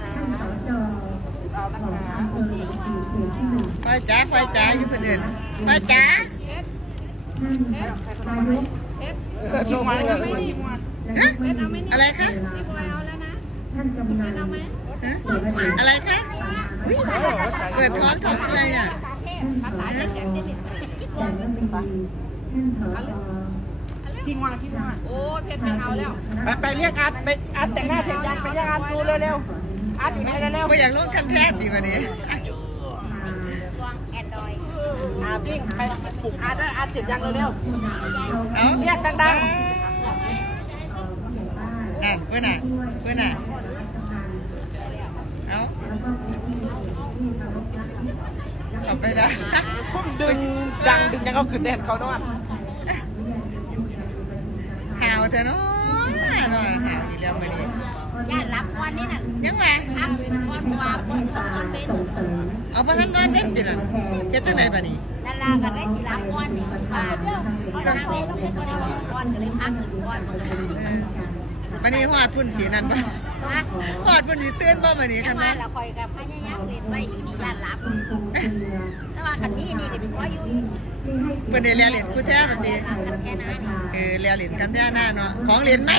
ค่ะเรานะคะป้าจ๋าป้าจ๋าอยู่ประเด็นป้าจ๋าโชว์มาแล้วกันอะไรคะอะไรคะเปิดท้องท้องอะไรอะทิ้งว่างทิ้งว่างโอ้เพชรไม่เอาแล้ว ไปไปเรียกอาร์ตไปอาร์ตแต่งหน้าเสร็จยังไปเรียกอาร์ตดูเร็วๆ อาร์ตอยู่ไหนเร็วไม่อยากลงคันแท้ดีวันนี้แอนดรอยๆอาร์ตวิ่งไปปลุกอาร์ตด้วยอาร์ตเสร็จยังเร็วเอาๆเรียกดังอะเพื่อนอะเพื่อนอะเอาเอาไปแล้วๆพุ่มดึงดังดึงยังเขาขึ้นแดนเขานอนหาวเถอะเนาะเนาะหาวอีกแล้วมื้อนี้ ญาติรับวันนี้น่ะยังว่าทำเป็นวันวาคนคนคนเป็นส่งเสริมเอาพระท่านนอนเด็ดติล่ะเฮ็ดจังไดบัดนี้ดาราก็ได้สิรับวันนี่ค่ะเดี๋ยววันหน้าเวทต้องเป็นคนได้วันก็เลยพักหนึ่งวันมันก็เลยเออบัดนี้ฮอดพุ่นสีนั่นบ่นะฮอดพุ่นสิตื่นบ่บัดนี้จัคังนว่านั้นเราคอยกับพญายามเรียนไว้อยู่นี่ญาติรับคุณครูเรือแต่ว่าคันนี้นี่ก็ถือว่าอยู่ที่ให้เพิ่นได้เรียนเล่นกูแท้บัดนี้คันแค่นั้นนี่เออเรียนเล่นกันแท้หน้าเนาะของเล่นใหม่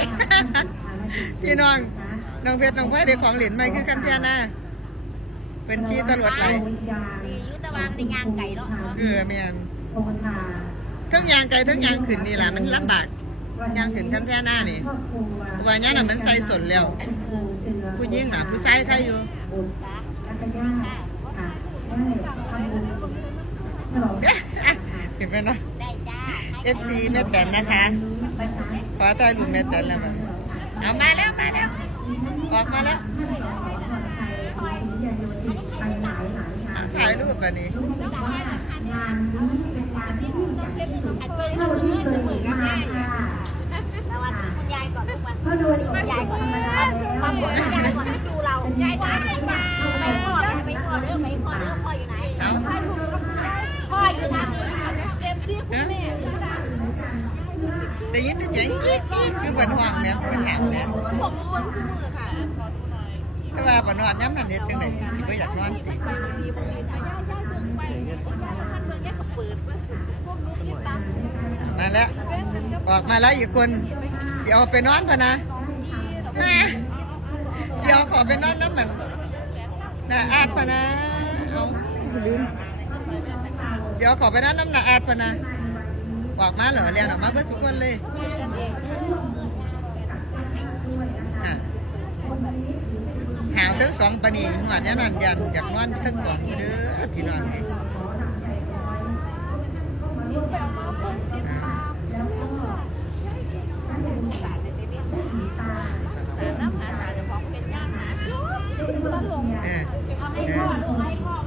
พี่น้อง น้องเพชรน้องพลอยได้ของเล่นใหม่คือกันแท้หน้าเพิ่นขี่ตำรวจไหลวิญญาณมียุตะวันในยางไก่เนาะเออแม่นโอทาทั้งยางไกลทั้งยางขึ้นนี่ล่ะมันลำบากยางขึ้นกันแท้หน้านี่ครอบครัวว่าอย่างนั้นน่ะมันใส่สนแล้วคุณครูเรือผู้หญิงน่ะผู้ชายใครอยู่บุตรและก็ญาติค่ะได้ทำบุญฉลองเห็นไหมเนาะได้จ้า FC แม่แตนนะคะไปหมดเลยขอถ่ายรูปแม่แตนแล้วบัดเอามาแล้วมาแล้ว ออกมาแล้วถ่ายรูปแบบนี้งานนี้เป็นงานที่ยิ่งใหญ่ที่สุดอันเพื่อนเท่าที่ที่เสเคมยายก่อนทุกวันพราะโดยคุณยายก่อนความปวดคุณยายก่อนที่ดูเรายายก่อนไปพ่อไปพ่อเด้อไปพ่อเด้อพ่ออยู่ไหน เอา พ่ออยู่ทางนี้เต็มที่คุณแม่ ได้ยินแต่เสียงกิ๊กกิ๊กอยู่บนห้องเนี่ยเป็นหามเนี่ยผมวนคู่มือค่ะขอดูหน่อยแต่ว่าบนนอนย้ำนั่นเด็ดจังไหนสิบ่อยากนอนติไปดีบางทีถ้าย่าย่าเบิ่งไปย่าท่านเบิ่งแค่ขับเปิดพวกนู้นที่ตามมาแล้วออกมาแล้วอีกคนสิเอาไปนอนพะนะแม่สิเอาขอไปนอนน้ำมันน่าอาดพะนะเอาลืมสิเอาขอไปนอนน้ำหน่าอาดพะนะ ออกมาเหรอเรียนออกมาเพื่อสุกคนเลยหาวทั้งสองปนีหัวยันนันยันอยากนอนทั้งสองเด้อพี่น้องน้หตนย่งลงเออเออ